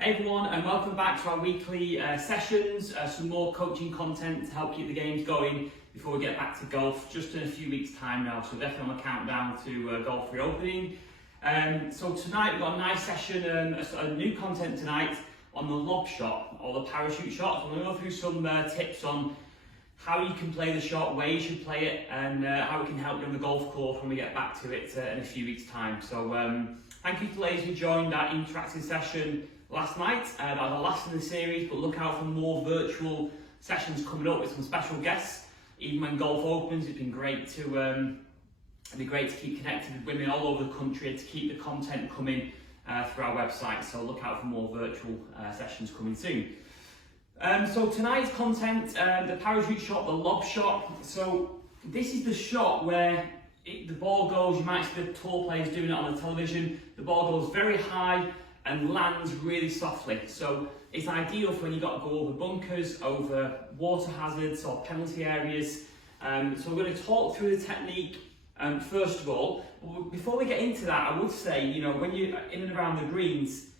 Hey everyone, and welcome back to our weekly sessions, some more coaching content to help keep the games going before we get back to golf, just in a few weeks time now, so definitely on the countdown to golf reopening. So tonight we've got a nice session, a new content tonight on the lob shot, or the parachute shot. I'm going to go through some tips on how you can play the shot, where you should play it, and how it can help you on the golf course when we get back to it in a few weeks time. So thank you to the ladies who joined that interactive session last night. That was the last in the series, but look out for more virtual sessions coming up with some special guests. Even when golf opens, it's been great to keep connected with women all over the country and to keep the content coming through our website. So look out for more virtual sessions coming soon. So tonight's content, the parachute shot, the lob shot. So this is the shot where the ball goes, you might see the tour players doing it on the television, the ball goes very high and lands really softly. So it's ideal for when you've got to go over bunkers, over water hazards or penalty areas. So we're going to talk through the technique first of all. Before we get into that, I would say, when you're in and around the greens,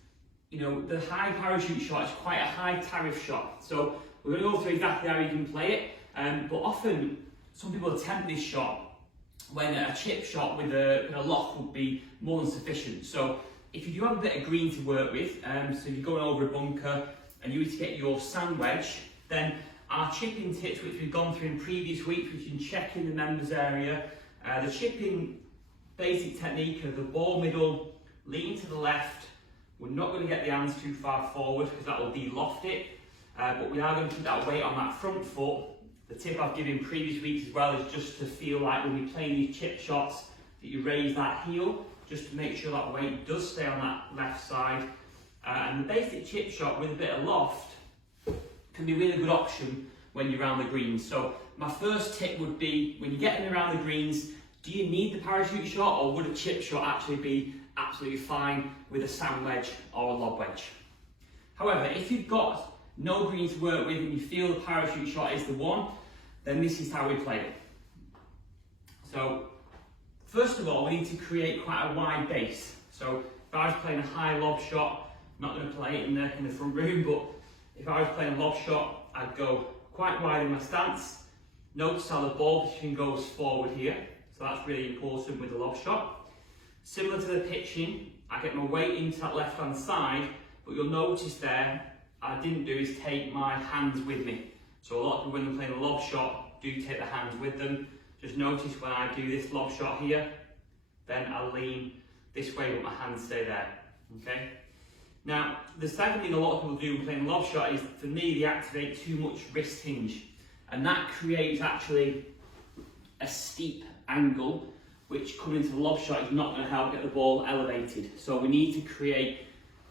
the high parachute shot is quite a high tariff shot. So we're going to go through exactly how you can play it. But often, some people attempt this shot when a chip shot with a lock would be more than sufficient. So if you do have a bit of green to work with, so if you're going over a bunker and you need to get your sand wedge, then our chipping tips, which we've gone through in previous weeks, which you can check in the members area, the chipping basic technique of the ball middle, lean to the left. We're not going to get the hands too far forward because that will de-loft it, but we are going to put that weight on that front foot. The tip I've given in previous weeks as well is just to feel like when you're playing these chip shots that you raise that heel, just to make sure that weight does stay on that left side. And the basic chip shot with a bit of loft can be a really good option when you're around the greens. So my first tip would be, when you're getting around the greens, do you need the parachute shot, or would a chip shot actually be absolutely fine with a sand wedge or a lob wedge? However, if you've got no green to work with and you feel the parachute shot is the one, then this is how we play it. So first of all, we need to create quite a wide base. So if I was playing a high lob shot, I'm not going to play it in the front room, but if I was playing a lob shot, I'd go quite wide in my stance. Notice how the ball position goes forward here, so that's really important with the lob shot. Similar to the pitching, I get my weight into that left hand side, but you'll notice there, I didn't do is take my hands with me. So a lot of people when they're playing a lob shot do take the hands with them. Just notice when I do this lob shot here, then I lean this way but my hands stay there, okay? Now, the second thing a lot of people do when playing a lob shot is, for me, they activate too much wrist hinge. And that creates actually a steep angle, which coming into the lob shot is not going to help get the ball elevated. So we need to create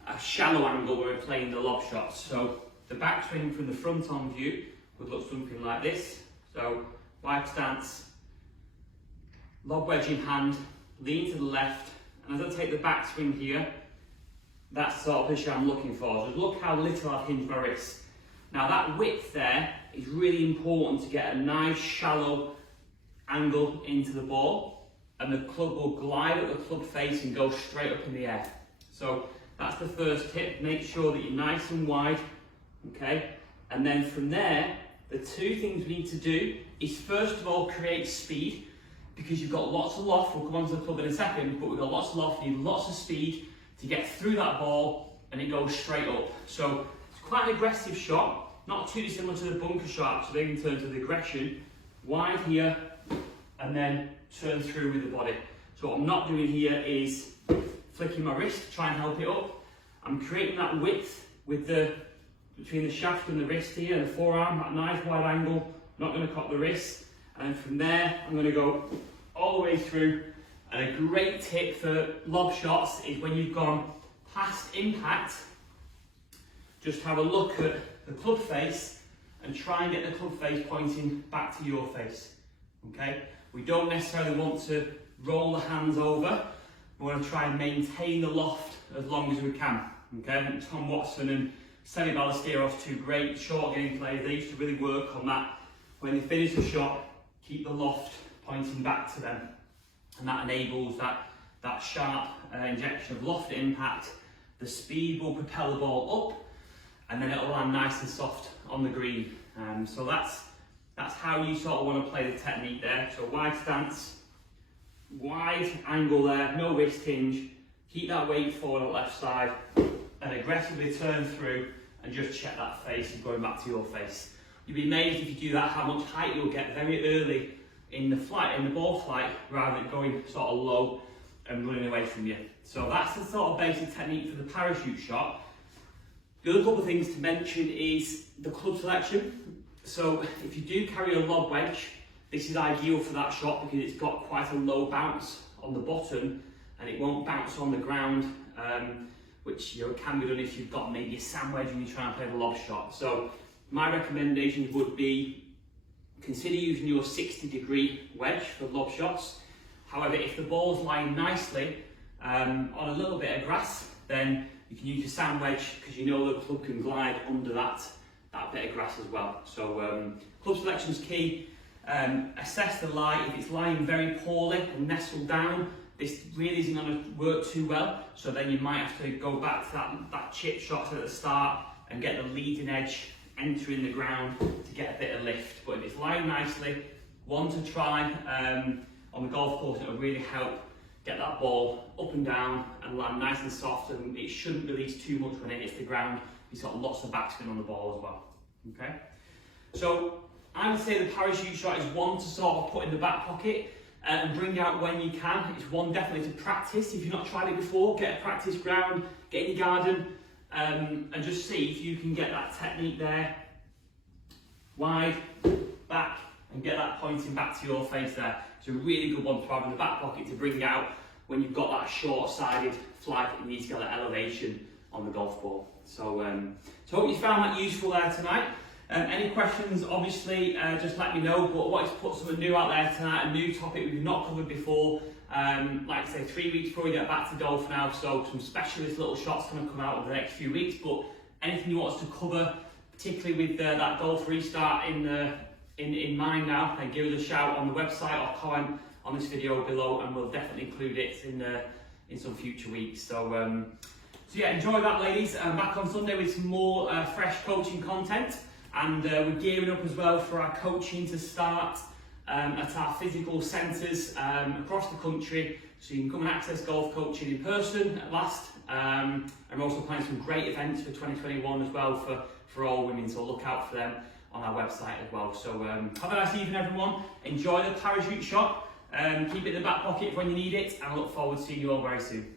a shallow angle when we're playing the lob shots. So the backswing from the front on view would look something like this. So wide stance, lob wedge in hand, lean to the left, and as I take the backswing here, that's the sort of position I'm looking for. So look how little I've hinged my wrist. Now that width there is really important to get a nice shallow angle into the ball, and the club will glide at the club face and go straight up in the air. So that's the first tip, make sure that you're nice and wide, okay? And then from there, the two things we need to do is first of all create speed, because you've got lots of loft. We'll come on to the club in a second, but we've got lots of loft, you need lots of speed to get through that ball and it goes straight up. So it's quite an aggressive shot, not too dissimilar to the bunker shot, so in terms of the aggression, wide here and then turn through with the body. So what I'm not doing here is flicking my wrist to try and help it up. I'm creating that width with between the shaft and the wrist here, and the forearm, that nice wide angle, not going to cock the wrist. And from there, I'm going to go all the way through. And a great tip for lob shots is when you've gone past impact, just have a look at the club face and try and get the club face pointing back to your face. Okay? We don't necessarily want to roll the hands over. We want to try and maintain the loft as long as we can. Okay? And Tom Watson and Semi Ballesteros, two great short game players, they used to really work on that. When they finish the shot, keep the loft pointing back to them, and that enables that sharp injection of loft impact the speed will propel the ball up, and then it'll land nice and soft on the green. So that's how you sort of want to play the technique there. So wide stance, wide angle there, no wrist hinge, keep that weight forward on the left side, and aggressively turn through and just check that face, going back to your face. You'll be amazed if you do that, how much height you'll get very early in the ball flight, rather than going sort of low and running away from you. So that's the sort of basic technique for the parachute shot. The other couple of things to mention is the club selection. So if you do carry a lob wedge, this is ideal for that shot because it's got quite a low bounce on the bottom and it won't bounce on the ground, which can be done if you've got maybe a sand wedge and you're trying to play the lob shot. So my recommendations would be consider using your 60-degree wedge for lob shots. However, if the ball's lying nicely on a little bit of grass, then you can use your sand wedge because you know the club can glide under that bit of grass as well. So club selection is key. Assess the lie. If it's lying very poorly and nestled down, this really isn't going to work too well. So then you might have to go back to that chip shot at the start and get the leading edge entering the ground to get a bit of lift. But if it's lying nicely, one to try on the golf course, it'll really help get that ball up and down and land nice and soft, and it shouldn't release too much when it hits the ground. You've got lots of backspin on the ball as well. Okay, so I would say the parachute shot is one to sort of put in the back pocket and bring out when you can. It's one definitely to practice. If you've not tried it before, get a practice ground, get in your garden, and just see if you can get that technique there, wide, back, and get that pointing back to your face there. It's a really good one to have in the back pocket to bring out when you've got that short-sided flight that needs to get that elevation on the golf ball. So I hope you found that useful there tonight. Any questions, obviously, just let me know. But I wanted to put something new out there tonight, a new topic we've not covered before. Like I say, 3 weeks before we get back to golf now, so some specialist little shots going to come out over the next few weeks. But anything you want us to cover, particularly with that golf restart in mind now, then give us a shout on the website or comment on this video below, and we'll definitely include it in some future weeks. So yeah, enjoy that, ladies. Back on Sunday with some more fresh coaching content. And we're gearing up as well for our coaching to start at our physical centres across the country. So you can come and access golf coaching in person at last. And we're also planning some great events for 2021 as well for all women. So look out for them on our website as well. So have a nice evening, everyone. Enjoy the parachute shot. Keep it in the back pocket when you need it. And I look forward to seeing you all very soon.